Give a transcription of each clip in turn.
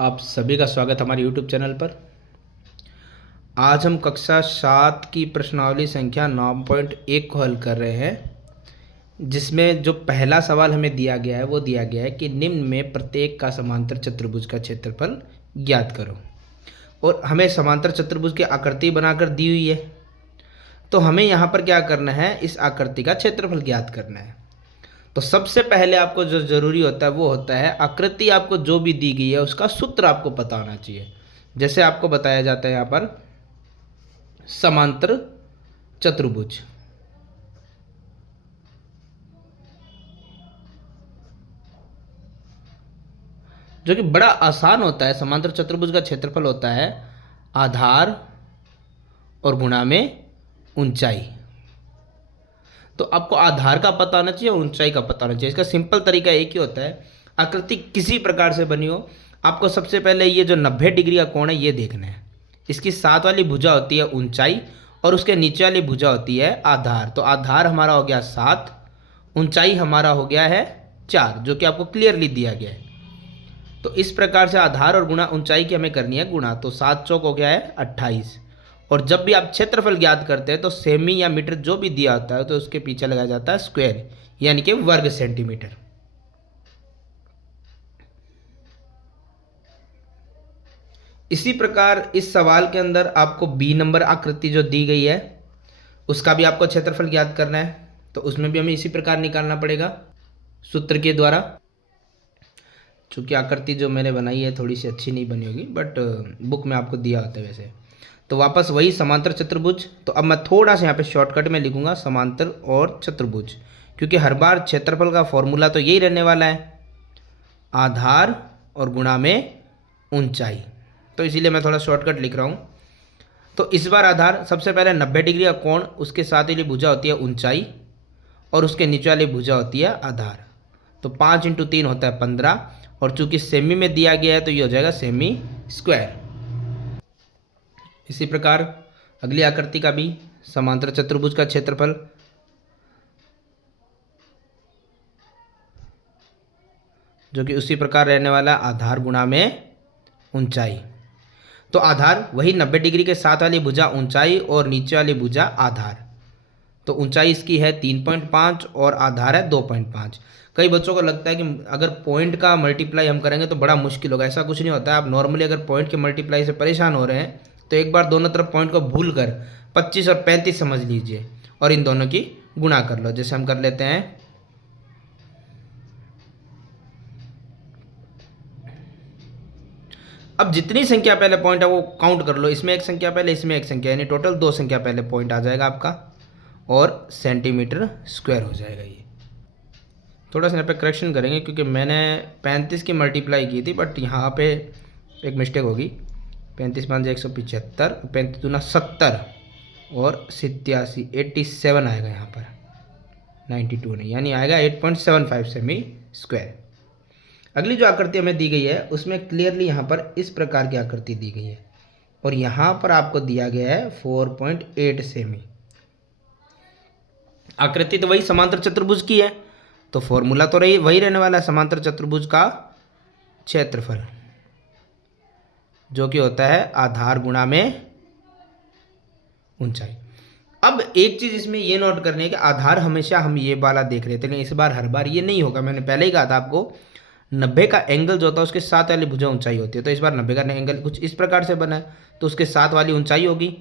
आप सभी का स्वागत हमारे YouTube चैनल पर। आज हम कक्षा 7 की प्रश्नावली संख्या 9.1 को हल कर रहे हैं, जिसमें जो पहला सवाल हमें दिया गया है वो दिया गया है कि निम्न में प्रत्येक का समांतर चतुर्भुज का क्षेत्रफल ज्ञात करो। और हमें समांतर चतुर्भुज की आकृति बनाकर दी हुई है, तो हमें यहाँ पर क्या करना है, इस आकृति का क्षेत्रफल ज्ञात करना है। तो सबसे पहले आपको जो ज़रूरी होता है वो होता है आकृति आपको जो भी दी गई है उसका सूत्र आपको पता होना चाहिए। जैसे आपको बताया जाता है यहाँ पर समांतर चतुर्भुज, जो कि बड़ा आसान होता है। समांतर चतुर्भुज का क्षेत्रफल होता है आधार और गुणा में ऊंचाई। तो आपको आधार का पता होना चाहिए और ऊंचाई का पता होना चाहिए। इसका सिंपल तरीका एक ही होता है, आकृति किसी प्रकार से बनी हो, आपको सबसे पहले ये जो 90 डिग्री का कोण है ये देखना है। इसकी साथ वाली भुजा होती है ऊंचाई और उसके नीचे वाली भुजा होती है आधार। तो आधार हमारा हो गया 7, ऊंचाई हमारा हो गया है 4, जो कि आपको क्लियरली दिया गया है। तो इस प्रकार से आधार और गुणा ऊंचाई की हमें करनी है गुणा। तो 7 चौक हो गया है 28। और जब भी आप क्षेत्रफल ज्ञात करते हैं तो सेमी या मीटर जो भी दिया होता है तो उसके पीछे लगाया जाता है स्क्वायर, यानी कि वर्ग सेंटीमीटर। इसी प्रकार इस सवाल के अंदर आपको बी नंबर आकृति जो दी गई है उसका भी आपको क्षेत्रफल ज्ञात करना है। तो उसमें भी हमें इसी प्रकार निकालना पड़ेगा सूत्र के द्वारा। चूँकि आकृति जो मैंने बनाई है थोड़ी सी अच्छी नहीं बनी होगी, बट बुक में आपको दिया होता है वैसे। तो वापस वही समांतर चतुर्भुज। तो अब मैं थोड़ा सा यहाँ पे शॉर्टकट में लिखूंगा समांतर और चतुर्भुज, क्योंकि हर बार क्षेत्रफल का फॉर्मूला तो यही रहने वाला है, आधार और गुणा में ऊंचाई। तो इसीलिए मैं थोड़ा शॉर्टकट लिख रहा हूँ। तो इस बार आधार सबसे पहले 90 डिग्री का कोण, उसके साथ वाली भुजा होती है ऊंचाई और उसके नीचे वाली भुजा होती है आधार। तो 5 × 3 होता है 15, और चूंकि सेमी में दिया गया है तो ये हो जाएगा सेमी स्क्वायर। इसी प्रकार अगली आकृति का भी समांतर चतुर्भुज का क्षेत्रफल, जो कि उसी प्रकार रहने वाला आधार गुणा में ऊंचाई। तो आधार वही 90 डिग्री के साथ वाली भुजा ऊंचाई और नीचे वाली भुजा आधार। तो ऊंचाई इसकी है 3.5 और आधार है 2.5। कई बच्चों को लगता है कि अगर पॉइंट का मल्टीप्लाई हम करेंगे तो बड़ा मुश्किल होगा। ऐसा कुछ नहीं होता है। आप नॉर्मली अगर पॉइंट के मल्टीप्लाई से परेशान हो रहे हैं तो एक बार दोनों तरफ पॉइंट को भूल कर 25 और 35 समझ लीजिए और इन दोनों की गुणा कर लो। जैसे हम कर लेते हैं अब जितनी संख्या पहले पॉइंट है वो काउंट कर लो। इसमें एक संख्या पहले, इसमें एक संख्या, यानी टोटल 2 संख्या पहले पॉइंट आ जाएगा आपका और सेंटीमीटर स्क्वायर हो जाएगा। ये थोड़ा सा यहाँ पे करेक्शन करेंगे क्योंकि मैंने 35 की मल्टीप्लाई की थी, बट यहाँ पे एक मिस्टेक होगी। 35 5 175, 35 दूना 70 और 87 87 आएगा यहाँ पर, 92 नहीं, यानी आएगा 8.75 सेमी स्क्वायर। अगली जो आकृति हमें दी गई है उसमें क्लियरली यहाँ पर इस प्रकार की आकृति दी गई है और यहाँ पर आपको दिया गया है 4.8 सेमी। आकृति तो वही समांतर चतुर्भुज की है, तो फॉर्मूला तो वही रहने वाला है समांतर चतुर्भुज का क्षेत्रफल, जो कि होता है आधार गुणा में ऊंचाई। अब एक चीज इसमें ये नोट करनी है कि आधार हमेशा हम ये वाला देख रहे थे, लेकिन इस बार हर बार ये नहीं होगा। मैंने पहले ही कहा था आपको 90 का एंगल जो होता है उसके साथ वाली भुजा ऊंचाई होती है। तो इस बार 90 का एंगल कुछ इस प्रकार से बना है, तो उसके साथ वाली ऊंचाई होगी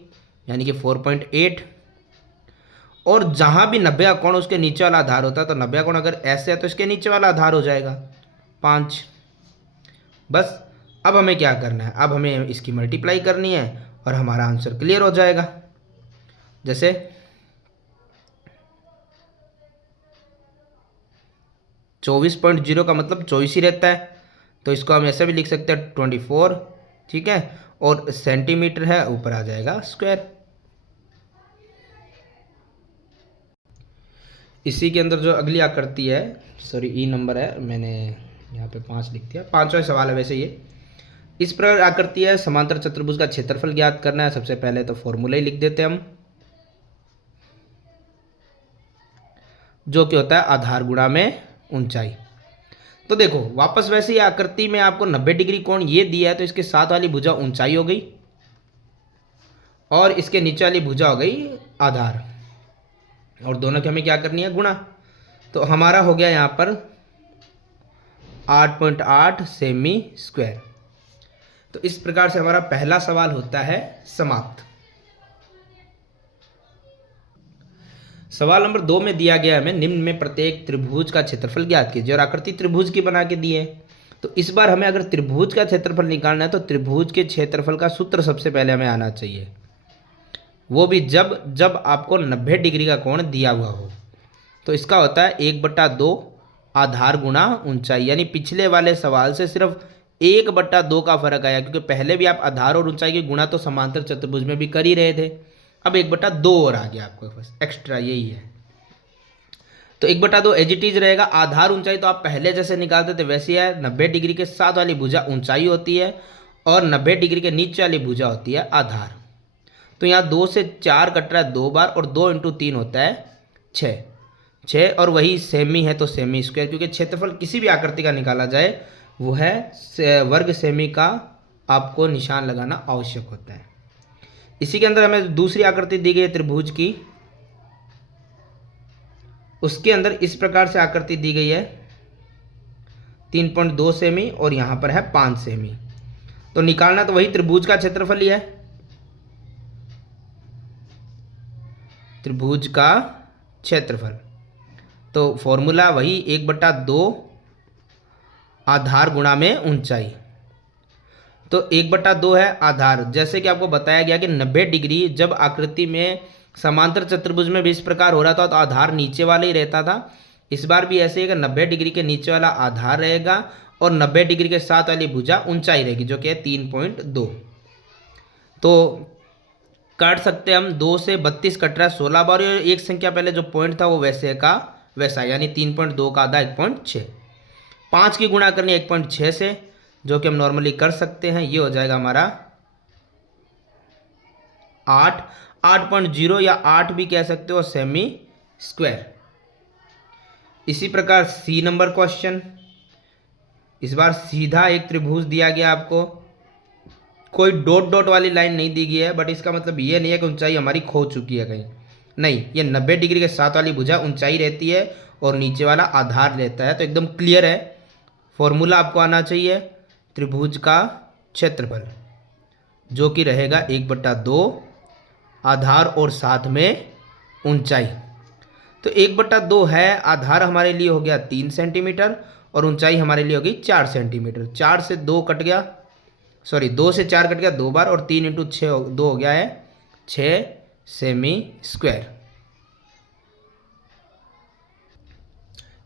यानी कि 4.8। और जहां भी 90 का कोण उसके नीचे वाला आधार होता है, तो 90 का कोण अगर ऐसे है तो इसके नीचे वाला आधार हो जाएगा 5। बस अब हमें क्या करना है, अब हमें इसकी मल्टीप्लाई करनी है और हमारा आंसर क्लियर हो जाएगा। जैसे चौबीस 0.0 का मतलब 24 ही रहता है, तो इसको हम ऐसे भी लिख सकते हैं 24, ठीक है, और सेंटीमीटर है ऊपर आ जाएगा स्क्वायर। इसी के अंदर जो अगली आकृति है, सॉरी ई नंबर है, मैंने यहाँ पे 5 लिख दिया, 5वां सवाल है वैसे ये। इस प्रकार आकृति है समांतर चतुर्भुज का क्षेत्रफल ज्ञात करना है। सबसे पहले तो फॉर्मूला ही लिख देते हैं हम, जो कि होता है आधार गुणा में ऊंचाई। तो देखो वापस वैसे ही आकृति में आपको 90 डिग्री कोण ये दिया है, तो इसके साथ वाली भुजा ऊंचाई हो गई और इसके नीचे वाली भुजा हो गई आधार, और दोनों की हमें क्या करनी है, गुणा। तो हमारा हो गया यहाँ पर 8.8 सेमी स्क्वायर। तो इस प्रकार से हमारा पहला सवाल होता है समाप्त। सवाल नंबर 2 में दिया गया हमें निम्न में प्रत्येक त्रिभुज का क्षेत्रफल ज्ञात कीजिए, और आकृति त्रिभुज की बना के दी है। तो इस बार हमें अगर त्रिभुज का क्षेत्रफल निकालना है तो त्रिभुज के क्षेत्रफल का सूत्र सबसे पहले हमें आना चाहिए, वो भी जब जब आपको 90 डिग्री का कोण दिया हुआ हो। तो इसका होता है 1/2 आधार गुणा ऊंचाई, यानी पिछले वाले सवाल से सिर्फ 1/2 का फर्क आया, क्योंकि पहले भी आप आधार और ऊंचाई की गुणा तो समांतर चतुर्भुज में भी कर ही रहे थे। अब 1/2 और आ गया आपको, बस एक्स्ट्रा यही है। तो 1/2 एज इट इज रहेगा। आधार ऊंचाई तो आप पहले जैसे निकालते थे वैसे है, 90 डिग्री के साथ वाली भुजा ऊंचाई होती है और 90 डिग्री के नीचे वाली भुजा होती है आधार। तो यहाँ 2 से 4 कट रहा है 2 बार, और 2 × 3 होता है 6, और वही सेमी है तो सेमी स्क्वायर, क्योंकि क्षेत्रफल किसी भी आकृति का निकाला जाए वो है वर्ग सेमी का आपको निशान लगाना आवश्यक होता है। इसी के अंदर हमें दूसरी आकृति दी गई है त्रिभुज की, उसके अंदर इस प्रकार से आकृति दी गई है 3.2 सेमी और यहाँ पर है 5 सेमी। तो निकालना तो वही त्रिभुज का क्षेत्रफल ही है, त्रिभुज का क्षेत्रफल। तो फॉर्मूला वही 1/2 आधार गुणा में ऊंचाई। तो 1/2 है आधार, जैसे कि आपको बताया गया कि 90 डिग्री जब आकृति में समांतर चतुर्भुज में भी इस प्रकार हो रहा था तो आधार नीचे वाला ही रहता था। इस बार भी ऐसे ही कि 90 डिग्री के नीचे वाला आधार रहेगा और 90 डिग्री के साथ वाली भुजा ऊंचाई रहेगी, जो कि है 3.2। तो काट सकते हैं हम, 2 से 32 कट रहा है 16 बार, और एक संख्या पहले जो पॉइंट था वो वैसे का वैसा, यानी 3.2 का आधा 1.6। 5 की गुणा करनी 1.6 से, जो कि हम नॉर्मली कर सकते हैं। ये हो जाएगा हमारा 8.0 या 8 भी कह सकते हो सेमी स्क्वायर। इसी प्रकार सी नंबर क्वेश्चन, इस बार सीधा एक त्रिभुज दिया गया आपको, कोई डॉट डॉट वाली लाइन नहीं दी गई है, बट इसका मतलब ये नहीं है कि ऊंचाई हमारी खो चुकी है कहीं, नहीं, ये 90 डिग्री के साथ वाली भुजा ऊंचाई रहती है और नीचे वाला आधार रहता है। तो एकदम क्लियर है। फॉर्मूला आपको आना चाहिए त्रिभुज का क्षेत्रफल, जो कि रहेगा 1/2 आधार और साथ में ऊंचाई। तो 1/2 है, आधार हमारे लिए हो गया 3 सेंटीमीटर और ऊंचाई हमारे लिए होगी 4 सेंटीमीटर। 4 से 2 कट गया, सॉरी 2 से 4 कट गया 2 बार, और 3 × 6 2 हो गया है 6 सेमी स्क्वायर।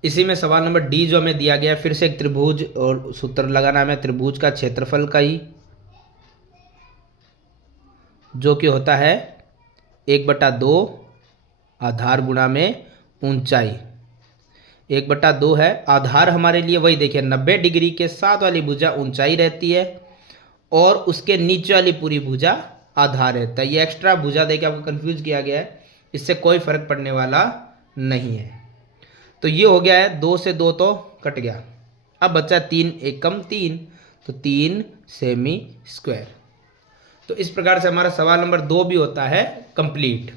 इसी में सवाल नंबर डी जो हमें दिया गया है, फिर से एक त्रिभुज और सूत्र लगाना है त्रिभुज का क्षेत्रफल का ही, जो कि होता है 1/2 आधार गुणा में ऊंचाई। 1/2 है, आधार हमारे लिए वही देखिए 90 डिग्री के साथ वाली भुजा ऊंचाई रहती है और उसके नीचे वाली पूरी भुजा आधार रहता है। ये एक्स्ट्रा भुजा देके आपको कंफ्यूज किया गया है, इससे कोई फर्क पड़ने वाला नहीं है। तो ये हो गया है, 2 से 2 तो कट गया, अब बचा 3 एकम 3, तो 3 सेमी स्क्वायर। तो इस प्रकार से हमारा सवाल नंबर 2 भी होता है कंप्लीट।